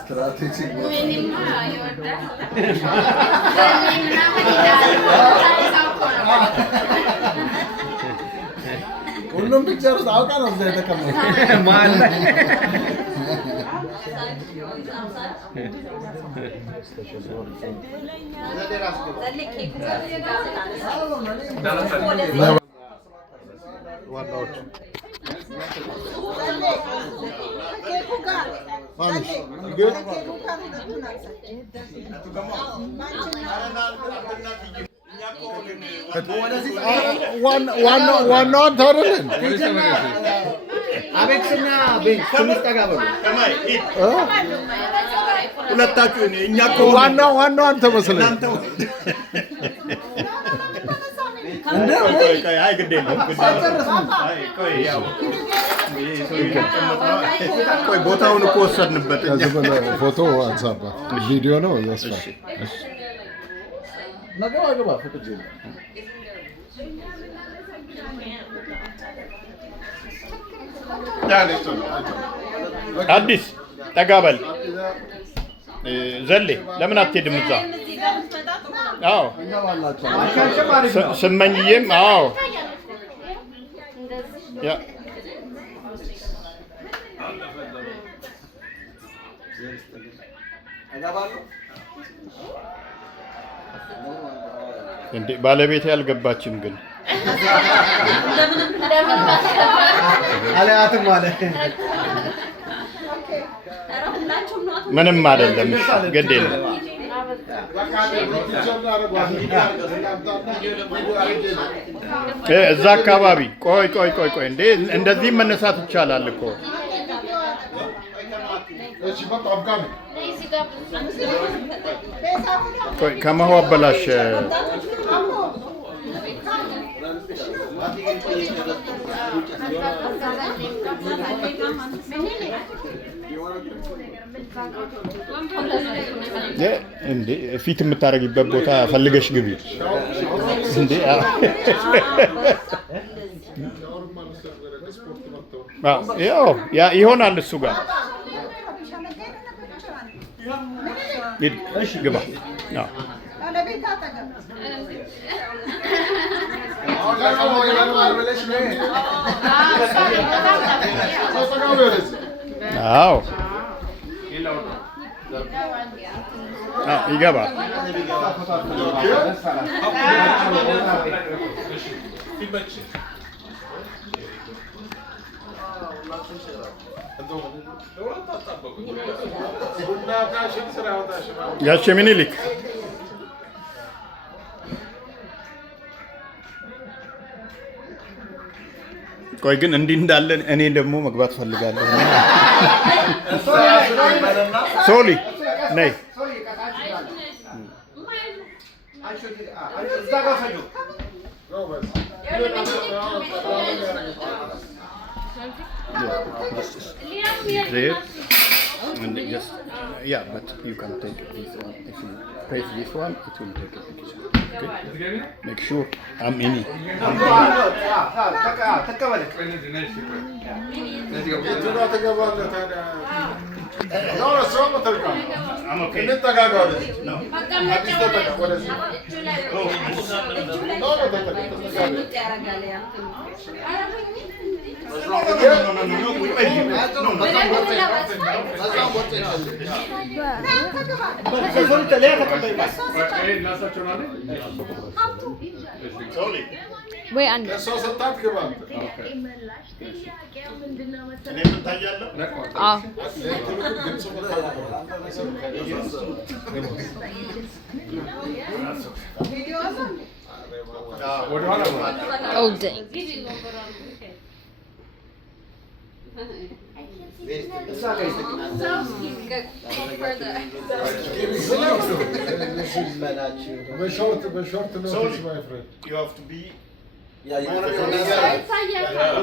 ስትራቴጂክ ሁሉም ቢጨርስ አውቃ ነው እዛ የተቀመጠው ማን ዋናዎቹ ማንሽ ግን ዋናው አንተ አይደለን አቤክስና ቤንች ትንሽ ጠጋ በሉ ሁለታችሁ እኛ እኮ ዋናው አንተ መስለኝ አይ ግድ የለም ቆይ ቦታውን እኮ ወሰድንበት ፎቶ አንሳባ ቪዲዮ ነው ያስፋ ነገባ ፍቅር አዲስ ጠጋበል ዘሌ ለምን አትሄድም እዛ? አዎ ስመኝዬም አዎ ያ እንዴ ባለቤቴ አልገባችም ግን አለያትም ማለት ምንም አይደለም ግድ የለም እዛ አካባቢ ቆይ እንዴ እንደዚህ መነሳት ይቻላል እኮ ቆይ ከመሆ አበላሽ እንዴ ፊት የምታረጊበት ቦታ ፈልገሽ ግቢ እንዴ ያው ይሆናል እሱ ጋር እሺ ግባ አዎ ይገባል ጋሼ ምኒልክ ቆይ ግን እንዲህ እንዳለን እኔ ደግሞ መግባት ፈልጋለሁ ሶሊ ነይ and just but you can take this one if you press this one it will take a picture okay make sure I'm in it I'm okay ወይ አንድ ሰው ሰጣት ግባ እኔ ምን ታያለሁ አዎ Oh dang. በሾርት notice my friend you have to be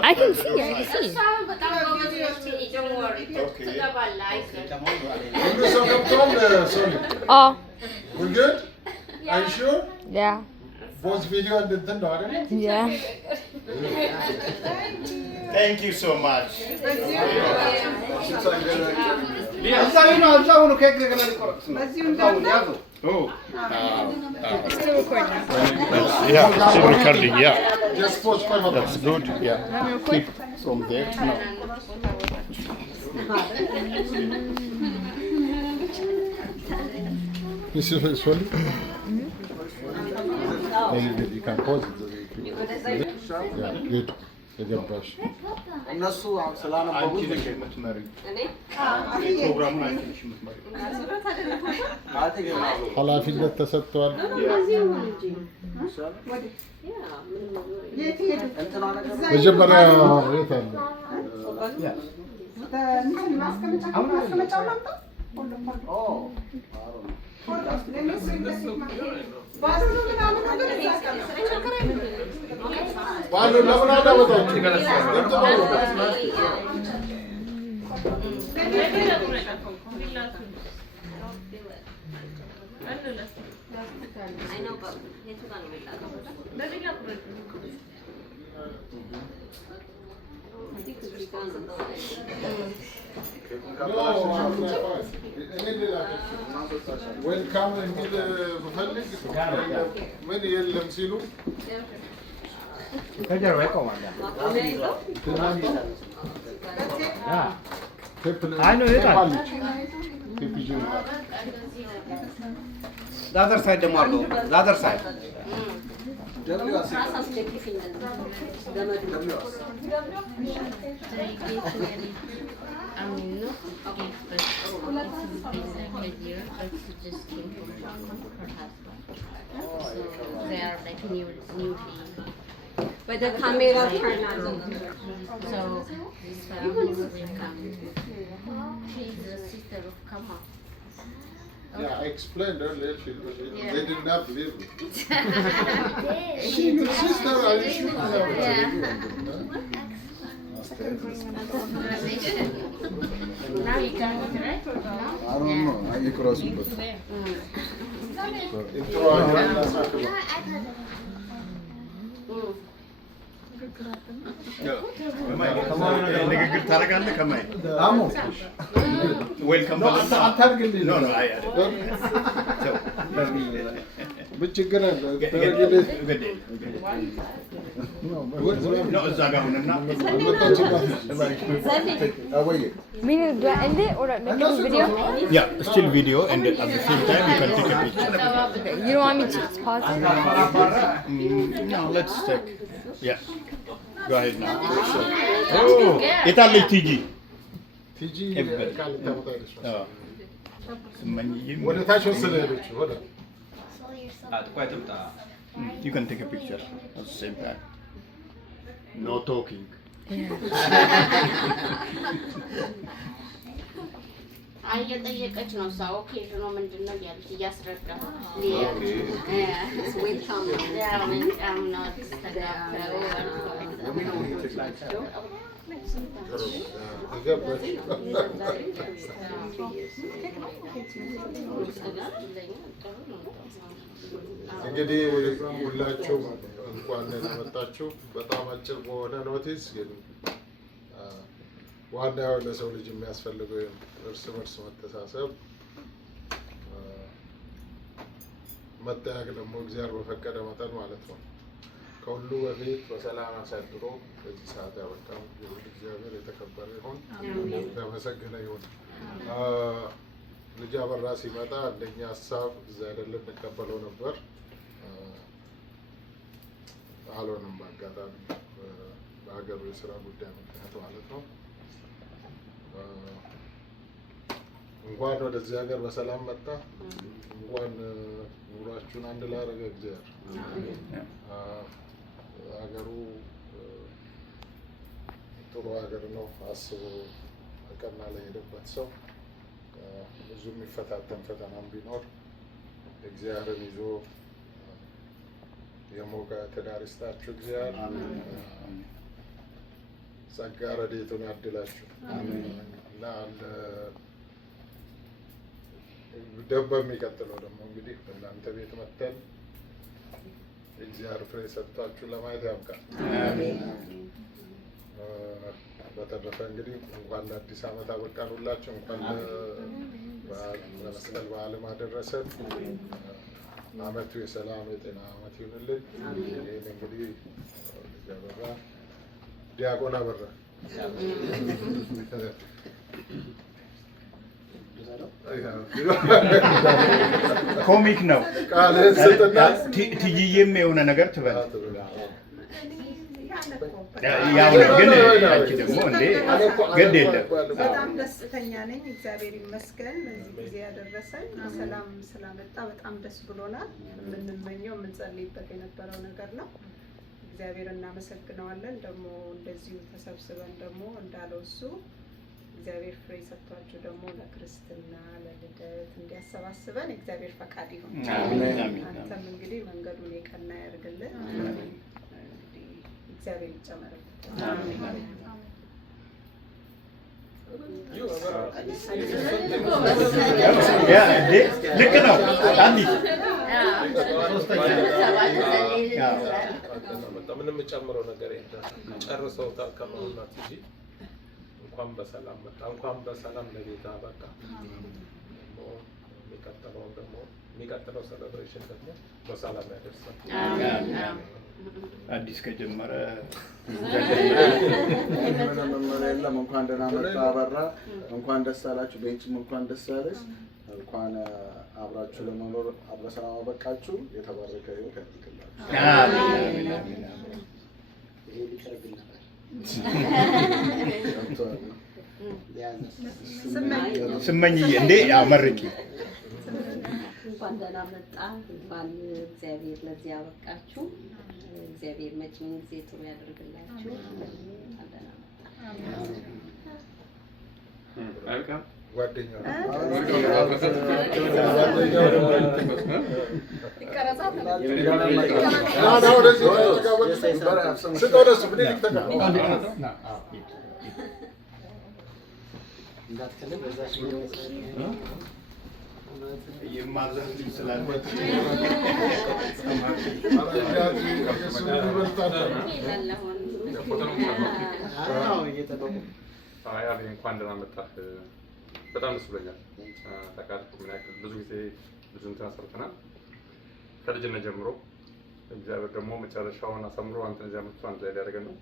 I can see. Don't worry. Oh. We're good? Are you sure? Yeah. Both video and the daughter? Yeah. thank you so much أزاي كيك كنا نقرأ. Oh. Still recording. Yeah, still recording. Yeah. Just pause for a moment. That's good. Yeah. Let me record. Keep from there. No. This is funny. You can pause it. Yeah, good. የገባሽ እነሱ ስላነበቡ ኃላፊነት ተሰጥቷል። መጀመሪያ የት አለ? ባሉ ለምን አላወጣችሁ? I know, but it's not ዌልካም የሚል ብፈልግ ምን የለም ሲሉ ከጀርባ ይቆማል። አይ ነው ይጣል ዛደር ሳይድ ደግሞ አለው ዛደር ሳይድ they are like newly. But the camera turn on. So this family will come. She is the sister of Kama. Yeah, I explained earlier. They did not believe me. She, the sister, are you sure? Now you can eat, right? I don't know. I cross it. ንግግር ታደርጋለህ ከማይ አሞ ዌልካም አታርግልኝ ኖ ኖ አይ ብችግር አለ ኖ እዛ ጋር ሁንና Meaning, do I end it or make a video? Yeah, still video and at the same time you can take a picture. Okay. You don't want me to just pause it? No, let's take. Yeah. Go ahead now. Oh, it's TG. ቲጂ Everybody. ቃል ታወጣለሽ ስመኝም ወደ ታች ወሰደች ወደ You can take a picture at the same time. No talking. እየጠየቀች ነው እሷ ኦኬዥኑ ምንድን ነው እያለች እያስረዳሁ እንግዲህ ሁላችሁም እንኳን መጣችሁ። በጣም አጭር በሆነ ኖቲስ ግን ዋናው ለሰው ልጅ የሚያስፈልገው እርስ በርስ መተሳሰብ፣ መጠያየቅ ደግሞ እግዚአብሔር በፈቀደ መጠን ማለት ነው። ከሁሉ በፊት በሰላም አሳድሮ በዚህ ሰዓት ያበቃው እግዚአብሔር የተከበረ ይሁን፣ የተመሰገነ ይሁን። ልጅ አበራ ሲመጣ አንደኛ ሀሳብ እዛ አይደለም እንቀበለው ነበር፣ አልሆነም። በአጋጣሚ በሀገሩ የስራ ጉዳይ ምክንያት ማለት ነው። እንኳን ወደዚህ ሀገር በሰላም መጣ። እንኳን ኑሯችሁን አንድ ላይ አደረገ እግዚአብሔር። ሀገሩ ጥሩ ሀገር ነው። አስቦ ቀና ላይ ሄደበት ሰው ብዙ የሚፈታተን ፈተናም ቢኖር እግዚአብሔርን ይዞ የሞቀ ትዳር ይስጣችሁ እግዚአብሔር። ጸጋ ረድኤቱን ያድላችሁ እና በሚቀጥለው ደግሞ እንግዲህ በእናንተ ቤት መተን እግዚአብሔር ፍሬ ሰጥቷችሁ ለማየት ያብቃል። በተረፈ እንግዲህ እንኳን ለአዲስ ዓመት አበቃን ሁላችሁ እንኳን ለመስቀል በዓል አደረሰን። ዓመቱ የሰላም የጤና ዓመት ይሁንልን። ይህን እንግዲህ አበራ ዲያቆን አበራ ኮሚክ ነው ትይዬም የሆነ ነገር ትበል ያው ግን አንቺ ደግሞ እንዴ ግድ የለም በጣም ደስተኛ ነኝ። እግዚአብሔር ይመስገን ለዚህ ጊዜ ያደረሰን ሰላም ስላመጣ በጣም ደስ ብሎናል። የምንመኘው የምንጸልይበት የነበረው ነገር ነው። እግዚአብሔር እናመሰግነዋለን። ደግሞ እንደዚሁ ተሰብስበን ደግሞ እንዳለው እሱ እግዚአብሔር ፍሬ ሰጥቷችሁ ደግሞ ለክርስትና ለልደት እንዲያሰባስበን እግዚአብሔር ፈቃድ ይሁን። አንተም እንግዲህ መንገዱን የቀና ያድርግልን። እግዚአብሔር ይጨመርልን። ልክ ነው። ምንም ጨምረው ነገር የለም። ጨርሰውታል ከመሆናት እንጂ እንኳን በሰላም መጣ፣ እንኳን በሰላም ለጌታ በቃ። የሚቀጥለው ሴሌብሬሽን ደግሞ በሰላም ያደርሳል። አዲስ ከጀመረ የለም። እንኳን ደህና መጣ አበራ፣ እንኳን ደስ አላችሁ። ቤንችም እንኳን ደስ ያለሽ፣ እንኳን አብራችሁ ለመኖር አብረ ሰላም አበቃችሁ። የተባረከ ህይወት ያድርግላችሁ። አሜን አሜን አሜን። ይሄ ሊቀርብ ነበር ስመኝዬ እንዴ ያው መርቂ እንኳን ደህና መጣ። እንኳን እግዚአብሔር ለዚህ ያበቃችሁ። እግዚአብሔር መጪውን ጊዜ ጥሩ ያደርግላችሁ። እንኳን ደህና መጣ። ጓደኛው የማዘዝ ስላለች እንኳን ደህና መጣህ። በጣም ደስ ብሎኛል። ታውቃለህ ምን ያክል ብዙ ጊዜ ብዙ እንትን አሰርተናል ከልጅነት ጀምሮ። እግዚአብሔር ደግሞ መጨረሻውን አሳምሮ አንተን እዚያ መጥቶ አንድ ላይ ሊያደርገን ነው።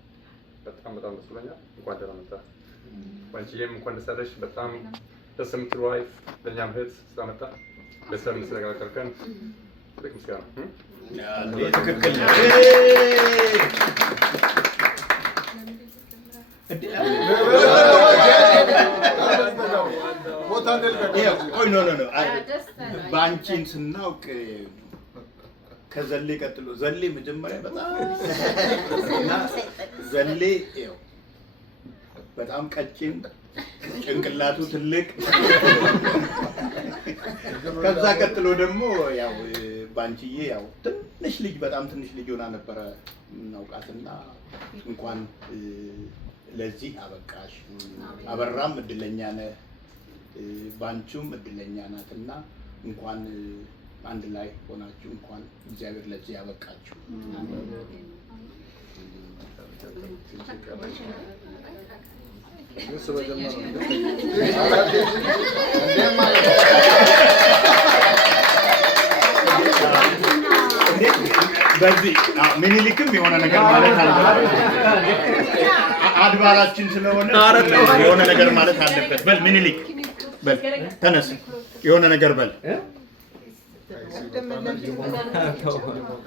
በጣም ደስ ብሎኛል። እንኳን ደህና መጣህ። አንቺዬም እንኳን ደስ አለሽ። በጣም ደስ የምትል ዋይፍ ለእኛም እህት ስላመጣ በሰላም ስለተቀላቀልከን ትልቅ ምስጋና። ትክክል ነው። ቆይ ኖ በአንቺን ስናውቅ ከዘሌ ቀጥሎ ዘሌ መጀመሪያ በጣም እና ዘሌ ይኸው በጣም ቀጭን ጭንቅላቱ ትልቅ ከዛ ቀጥሎ ደግሞ ያው ባንቺዬ ያው ትንሽ ልጅ በጣም ትንሽ ልጅ ሆና ነበረ እናውቃትና እንኳን ለዚህ አበቃሽ። አበራም እድለኛ ነህ፣ ባንቹም እድለኛ ናትና እንኳን አንድ ላይ ሆናችሁ እንኳን እግዚአብሔር ለዚህ ያበቃችሁ። በዚህ ምኒልክም የሆነ ነገር ማለት አለበት። አድባራችን ስለሆነ የሆነ ነገር ማለት አለበት። በል ምኒልክ በል ተነስ፣ የሆነ ነገር በል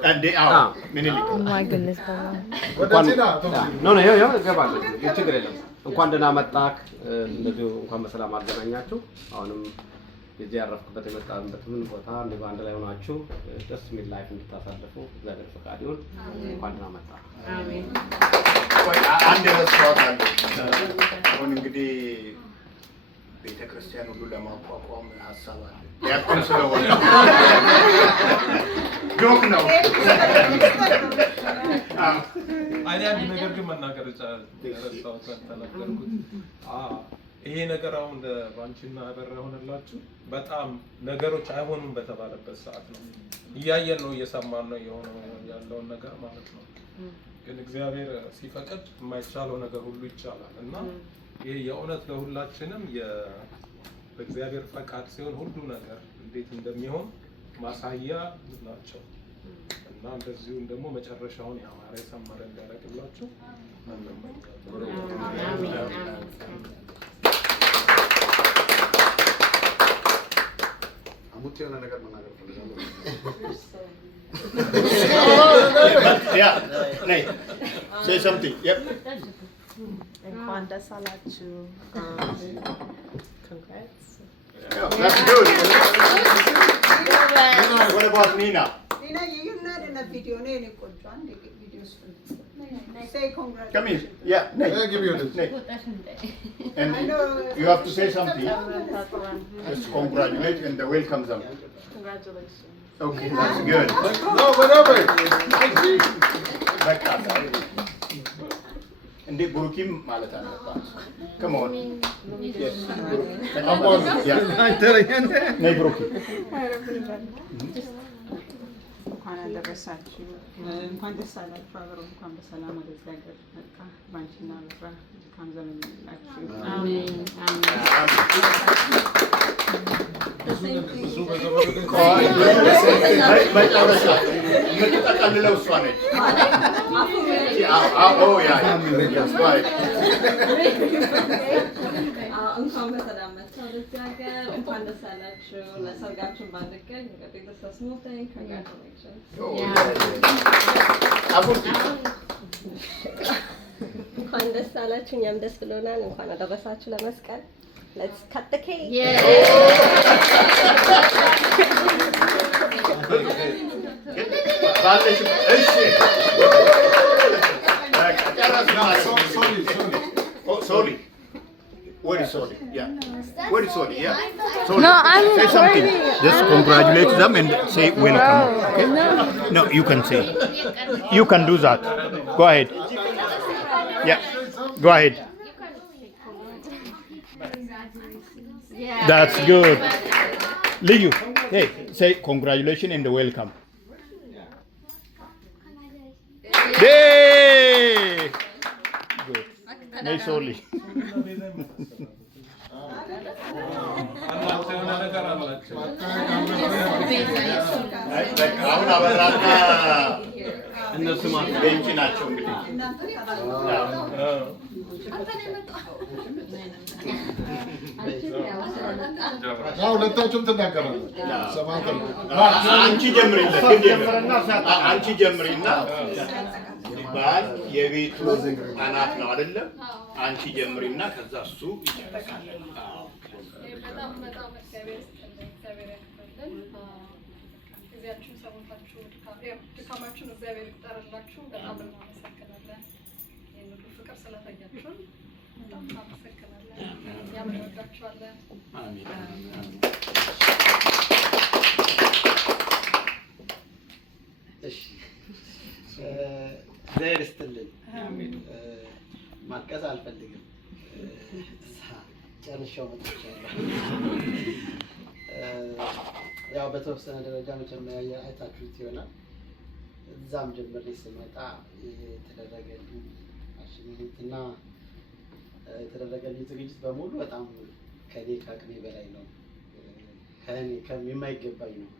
እንዴ። አዎ ምኒልክ ችግር የለም። እንኳን ደህና መጣህ። እንደዚሁ እንኳን በሰላም አገናኛችሁ። አሁንም የዚህ ያረፍኩበት የመጣንበትን ቦታ እንደው አንድ ላይ ሆናችሁ ደስ የሚል ላይፍ እንድታሳልፉ እግዚአብሔር ፈቃድ ይሁን። እንኳን ደህና መጣህ። አሜን። አንድ ረስቷት አለ። አሁን እንግዲህ ቤተክርስቲያን ሁሉ ለማቋቋም ሀሳብ አለ። ዲያቆን ስለሆነ ጆክ ነው። አንድ ነገር ግን መናገር ይቻላል። ረስታውት ተናገርኩት። ይሄ ነገር አሁን ባንቺና አበራ ሆነላችሁ በጣም ነገሮች አይሆኑም በተባለበት ሰዓት ነው። እያየን ነው፣ እየሰማን ነው የሆነው ያለውን ነገር ማለት ነው። ግን እግዚአብሔር ሲፈቅድ የማይቻለው ነገር ሁሉ ይቻላል እና ይሄ የእውነት ለሁላችንም በእግዚአብሔር ፈቃድ ሲሆን ሁሉ ነገር እንዴት እንደሚሆን ማሳያ ናቸው እና እንደዚሁም ደግሞ መጨረሻውን ያማረ የሰመረ እንዲያደርግላችሁ አሙት የሆነ ነገር መናገር ፈልጋለሁ። Yeah, nay. Say something. Yep. እንኳን ደስ አላችሁ። Congrats. Yeah, that's good. What about Nina? Nina, you're not in a video. No, you're not going to video. Say congratulations. Come here. Yeah, nay. I'll give you this. Nay. And you have to say something. Just congratulate and welcome them. Congratulations. Okay, that's good. No, whatever. እንዴ ቡሩኪም ማለት አለባት። Come on. Yes. Come on. Yeah. ነይ ቡሩኪ። እንኳን አደረሳችሁ። እንኳን ደስ አላችሁ። አብረው እንኳን በሰላም ወደዚህ ሀገር መጣ። ባንቺና በራ መልካም ዘመን ይሁንላችሁ። አሜን አሜን። መጨረሻ የምትጠቀልለው እሷ ነች። እንኳን በሰላም መጣችሁ ወደዚህ ሀገር። እንኳን ደስ አላችሁ። ለሰርጋችሁን ባንቀኝ እንግዲህ ተስሞተኝ congratulations. እንኳን ደስ አላችሁ። እኛም ደስ ብሎናል። እንኳን አደረሳችሁ ለመስቀል። Let's cut the cake. Sorry. What is sorry? Yeah. What is sorry? Yeah. Sorry. No, I'm say something. sorry. Just congratulate them and say welcome. Okay? No, you can say. You can do that. Go ahead. Yeah. Go ahead. That's good. Liu, hey, say congratulations and welcome. Yay! Good. Nice only. አሁን አበራና እነሱ ቤንች ናቸው እንግዲህ ሁለታችሁም ትናገራላችሁ። አንቺ ጀምሪለት አንቺ ጀምሪና ባል የቤቱ አናት ነው አይደለም? አንቺ ጀምሪና ከዛ እሱ ይጨርሳል። በጣም እግዚአብሔር ያክብርልን። ጊዜያችሁን ሰውታችሁ ድካማችሁን እግዚአብሔር ይቁጠርላችሁ። በጣም እናመሰግናለን። ይህን ሁሉ ፍቅር ስለታያችሁን በጣም እናመሰግናለን። እኛም እንወዳችኋለን። እሺ እግዚአብሔር ይስጥልኝ። ማቀስ አልፈልግም። ጨርሻው መጥቻለሁ። ያው በተወሰነ ደረጃ መጀመሪያ አይታችሁት ይሆናል። እዛም ጀምሬ ስመጣ የተደረገልኝ አሽኝትና የተደረገልኝ ዝግጅት በሙሉ በጣም ከኔ ከአቅሜ በላይ ነው። ከኔ የማይገባኝ ነው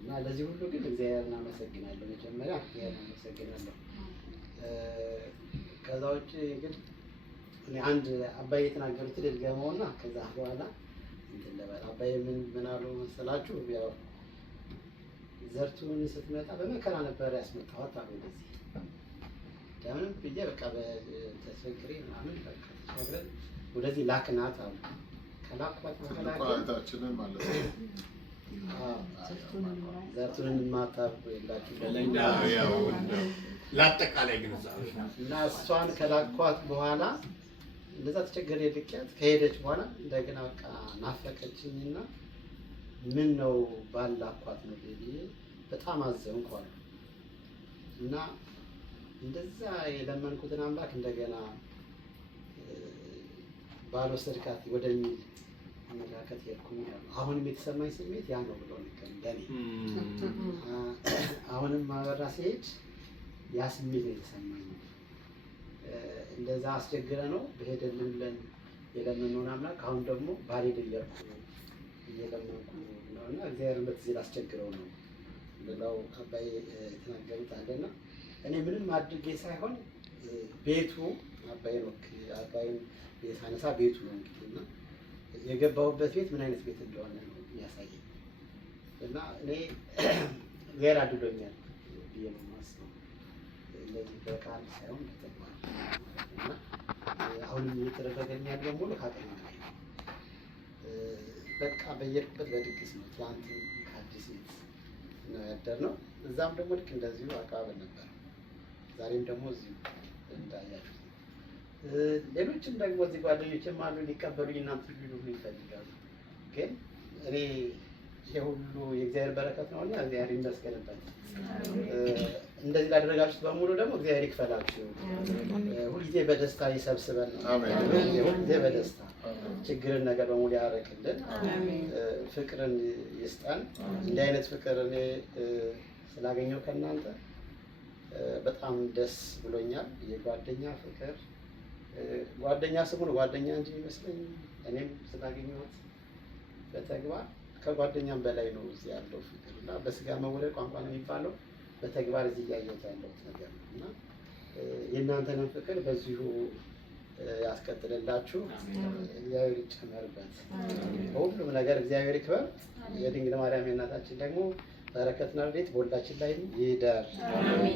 እና ለዚህ ሁሉ ግን እግዚአብሔርን አመሰግናለሁ። መጀመሪያ እግዚአብሔርን አመሰግናለሁ። ከዛ ውጭ ግን እኔ አንድ አባዬ የተናገሩትን ልድገመውና ከዛ በኋላ እንትን ልበል። አባዬ ምን አሉ መሰላችሁ? ያው ዘርቱን ስትመጣ በመከራ ነበር ያስመጣኋት አሉ። እንደዚህ ለምን ብዬ በቃ በተስፈክሬ ምናምን በቃ ተሻግረን ወደዚህ ላክናት አሉ። ከላኳት በኋላ ቋንቋችንን ማለት ነው ዘርቱን ማታውቁ የላችሁ ለአጠቃላይ ግንዛቤ እና እሷን ከላኳት በኋላ እንደዛ ተቸገረ ልቅያት ከሄደች በኋላ እንደገና በቃ ናፈቀችኝና ምን ነው ባላኳት ነው ብዬ በጣም አዘንኩ አሉ። እና እንደዛ የለመንኩትን አምላክ እንደገና ባልወሰድካት ወደሚል አመለካከት ሄድኩኝ። አሁንም የተሰማኝ ስሜት ያ ነው ብሎ ነገር እንደኔ አሁንም ማበራ ሲሄድ ያ ስሜት ነው የተሰማኝ። እንደዛ አስቸግረ ነው በሄደልን ብለን የለመነውን አምላክ አሁን ደግሞ ባልሄድ እያልኩ እየለመንኩ ነው እና እግዚአብሔርን በትዕግስት ላስቸግረው ነው ብለው አባይ የተናገሩት አለና እኔ ምንም አድርጌ ሳይሆን ቤቱ አባይን የሳነሳ ቤቱ ነው እንግዲህ እና የገባሁበት ቤት ምን አይነት ቤት እንደሆነ ነው የሚያሳየኝ እና እኔ እግዚአብሔር አድሎኛል ብዬ ነው የማስበው። እንደዚህ በቃል ሳይሆን በተግባር እና አሁንም እየተደረገልኝ ያለው ሙሉ ከአቅሜ በላይ ነው። በቃ በየሄድኩበት በድግስ ነው። ትናንት ከአዲስ ቤት ነው ያደርነው። እዛም ደግሞ ልክ እንደዚሁ አቀባበል ነበር። ዛሬም ደግሞ እዚሁ እንዳያችሁት ሌሎችም ደግሞ እዚህ ጓደኞችም አሉ ሊቀበሉኝ እናንተ ሊሉ ይፈልጋሉ። ግን እኔ የሁሉ የእግዚአብሔር በረከት ነው እና እግዚአብሔር ይመስገንበት። እንደዚህ ላደረጋችሁት በሙሉ ደግሞ እግዚአብሔር ይክፈላችሁ። ሁልጊዜ በደስታ ይሰብስበን ነው። ሁልጊዜ በደስታ ችግርን ነገር በሙሉ ያረቅልን፣ ፍቅርን ይስጠን። እንዲህ አይነት ፍቅር እኔ ስላገኘው ከእናንተ በጣም ደስ ብሎኛል። የጓደኛ ፍቅር ጓደኛ ስሙን ጓደኛ እንጂ ይመስለኝ እኔም ስላገኘሁት በተግባር ከጓደኛም በላይ ነው እዚህ ያለው ፍቅር እና በስጋ መወደድ ቋንቋ ነው የሚባለው። በተግባር እዚህ እያየሁት ያለሁት ነገር ነው እና የእናንተንም ፍቅር በዚሁ ያስቀጥልላችሁ። እግዚአብሔር ይጨመርበት። በሁሉም ነገር እግዚአብሔር ይክበር። የድንግል ማርያም የእናታችን ደግሞ በረከትና ረድኤት በሁላችን ላይ ይደር።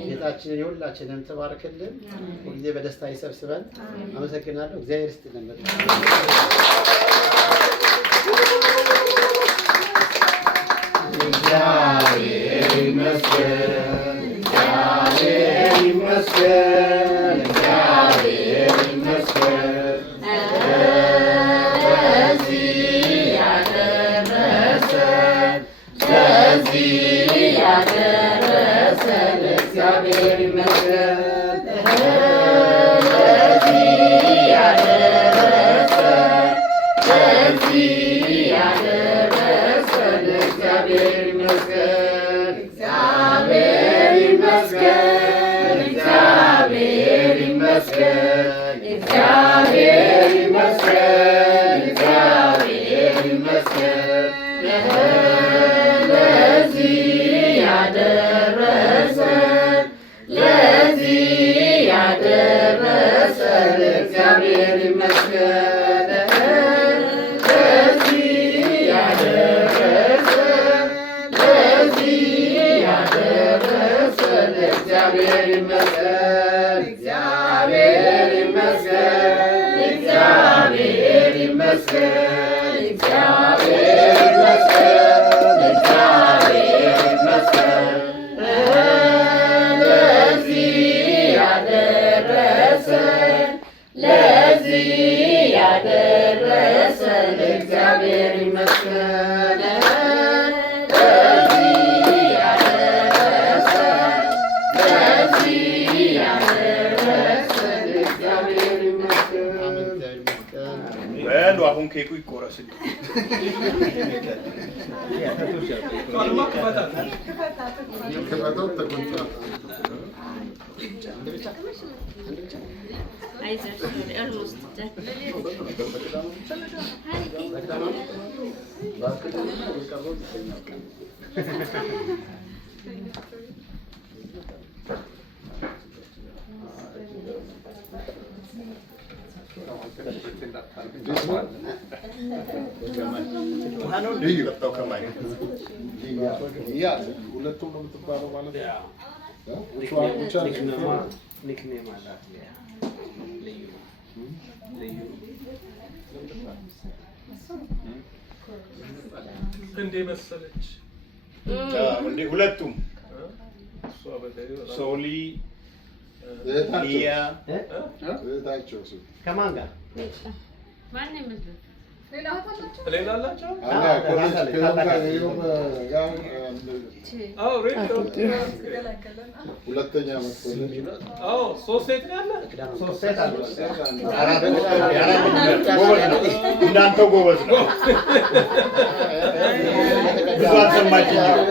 ጌታችንን የሁላችንም ተባረክልን። ሁልጊዜ በደስታ ይሰብስበን። አመሰግናለሁ። እግዚአብሔር ይስጥልን። እግዚአብሔር ይመስገን፣ እግዚአብሔር ይመስገን፣ እግዚአብሔር ይመስገን ለዚህ ያደረሰን፣ ለዚህ ያደረሰን እግዚአብሔር ይመስገን፣ ለዚህ ያደረሰን፣ ለዚህ ያደረሰን እግዚአብሔር ይመስገን፣ እግዚአብሔር ይመስገን፣ እግዚአብሔር ይመስገን፣ እግዚአብሔር ይመስገን፣ እግዚአብሔር ይመስገን ለዚህ ያደረሰን፣ ለዚህ ያደረሰን እግዚአብሔር ይመስገን፣ ለዚህ ያደረሰን፣ ለዚህ ያደረሰን እግዚአብሔር ይመስገን፣ እግዚአብሔር ይመስገን፣ እግዚአብሔር ይመስገን፣ እግዚአብሔር ይመስገን፣ እግዚአብሔር ይመስገን ለዚህ ያደረሰን፣ ለዚህ ያደረሰን እግዚአብሔር ይመስገን፣ ለዚህ ያደረሰን፣ ለዚህ ያደረሰን እግዚአብሔር ይመስገን። በሉ አሁን ኬኩ ይቆረስልኝ። ሁለቱም ነው የምትባለው ማለት ነው። ኒክኔም አላት ልዩ ልዩ እንዴ መሰለች እንዴ ሁለቱም ሶሊ ሊያ እህታቸው ከማን ጋር ማንም ይመስል ሌላ አላቸው ሌላ አላቸው። ሁለተኛ መጥቶልን ሶስት ሴት ነው ያለ። ሶስት ሴት አሉ። እናንተ ጎበዝ ነው። ብዙ አልሰማችኝም።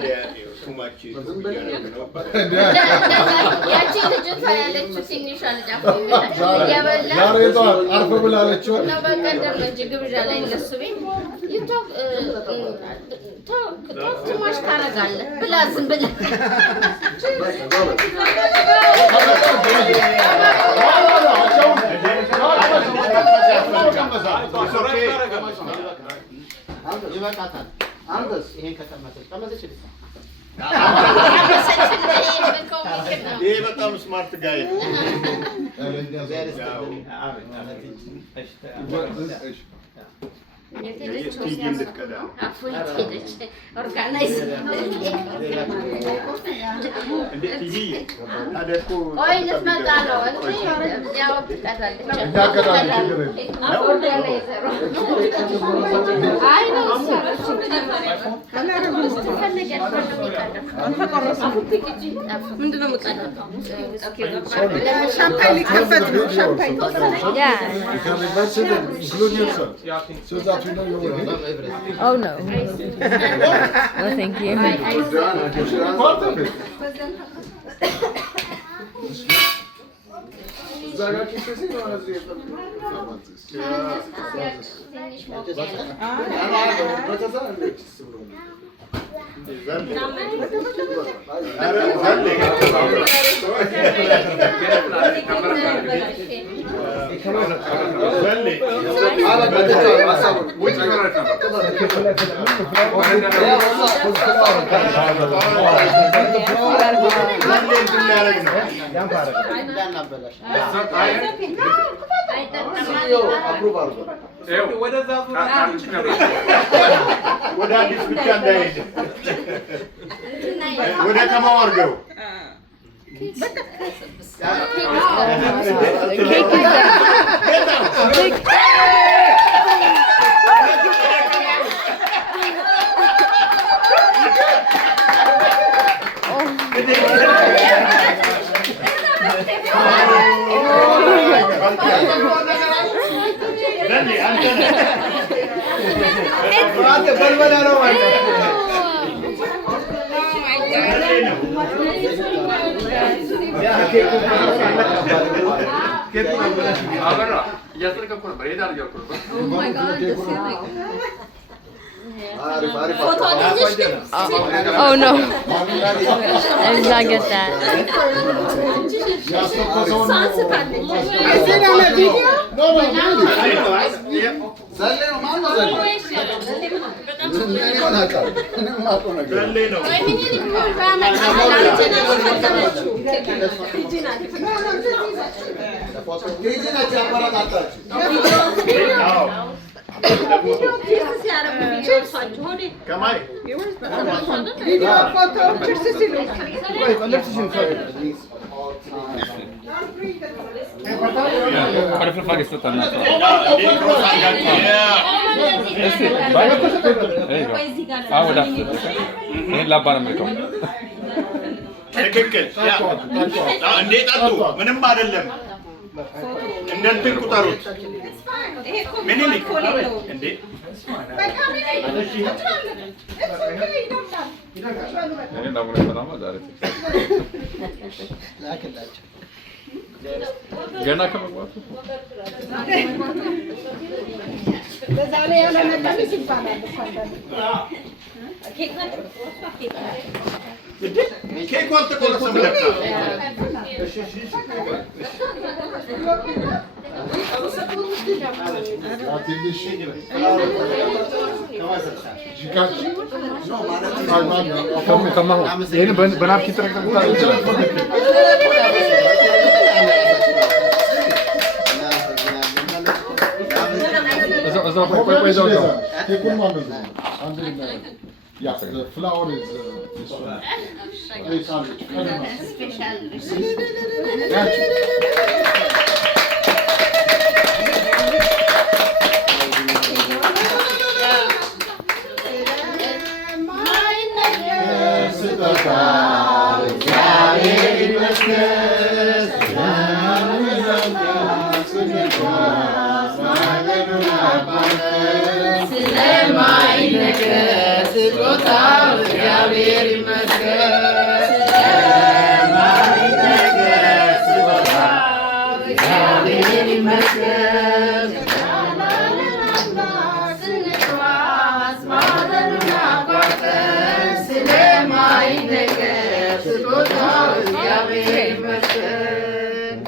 ታዲያ ሹማች ያቺ ልጅቷ ያለችው ትንሿ ልጅ ዛሬ ጠዋት አርፍ ብላለችው እና በቀደም እንጂ ግብዣ ላይ እነሱ ቤት ትማሽ ታረጋለህ ብላ ዝም ብለህ ይበቃታል። አንተስ ይሄን ከቀመሰች ይሄ በጣም ስማርት ጋይ ቆይ ልትመጣ ነው ያው ትቀዳለች። አይ ነው ምንድን ነው የምቀዳው? ሻምፓኝ ሊከፈት ነው። ሻምፓኝ So that you know you're ready. Oh no. No, thank you. Part of it. Zagaki sesi no azı ወደ አዲስ ብቻ እንዳይሄድ ወደ ከማው አድርገው Oh no. I did not get that. Is it on a video? No, ትክክል እንዴት አጡ ምንም አይደለም እንደንትን ቁጠሩት ምን ይልክ እንዴ ገና ከመግባቱ በዛሬ ያለ መጣልሽ ይባላል እኮ ኬክ አልተቆረሰም ለካ በናፕኪን Yeah, the flower is this one. ስለማይነገር ስጦታው እግዚአብሔር ይመስገን። ስለማይነገር ስጦታው እግዚአብሔር ይመስገን። ስንጓዝ ማዕበሉን አቋርጠን ስለማይነገር ስጦታው እግዚአብሔር ይመስገን።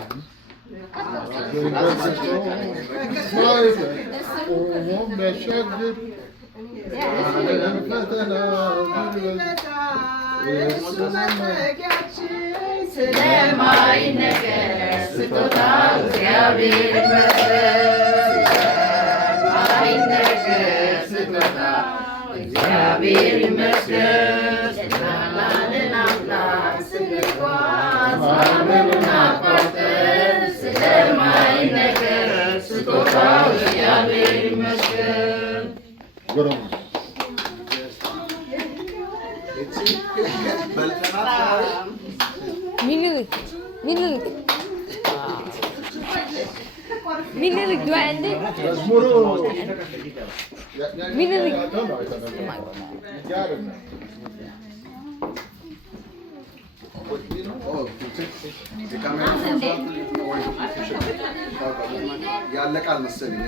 ስለማይነገር ስጦታው እግዚአብሔር ይመስገን። ስለማይነገር ስጦታው እግዚአብሔር ይመስገን። ላለን አምላክ ስንጓዝ ማዕበሉን አቋርጠን ስለማይነገር ስጦታው እግዚአብሔር ይመስገን። Minnelik. Minnelik. Minnelik dua ende. Minnelik. ያለቃል መሰለኝ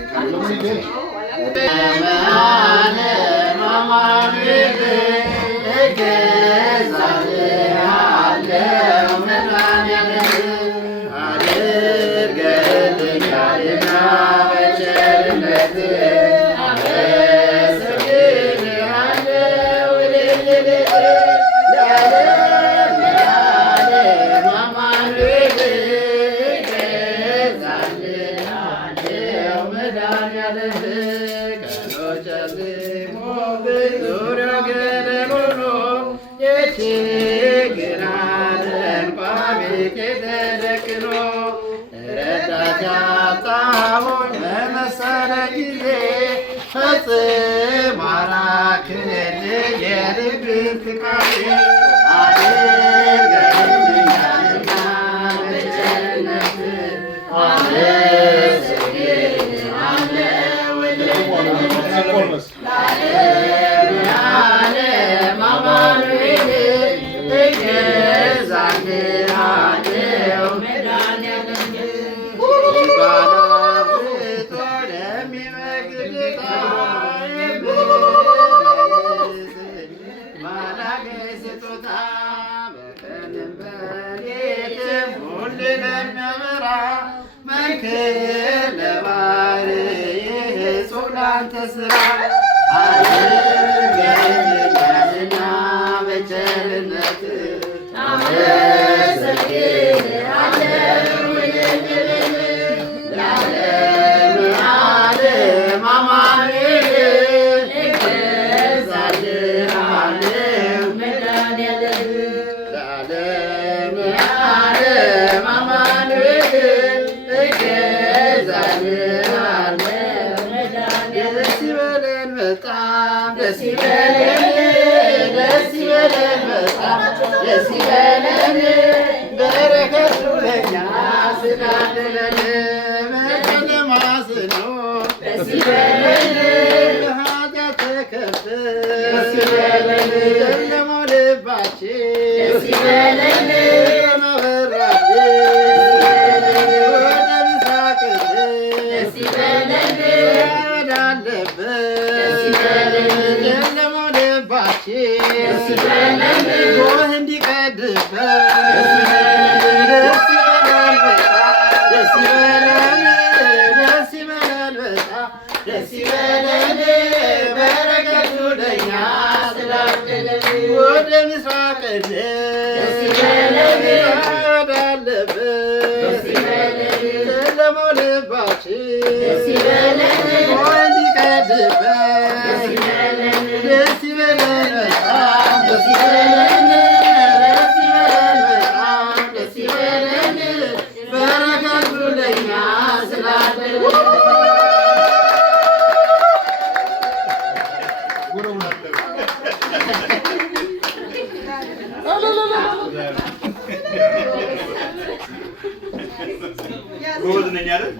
ጎበዝ ነኝ አይደል?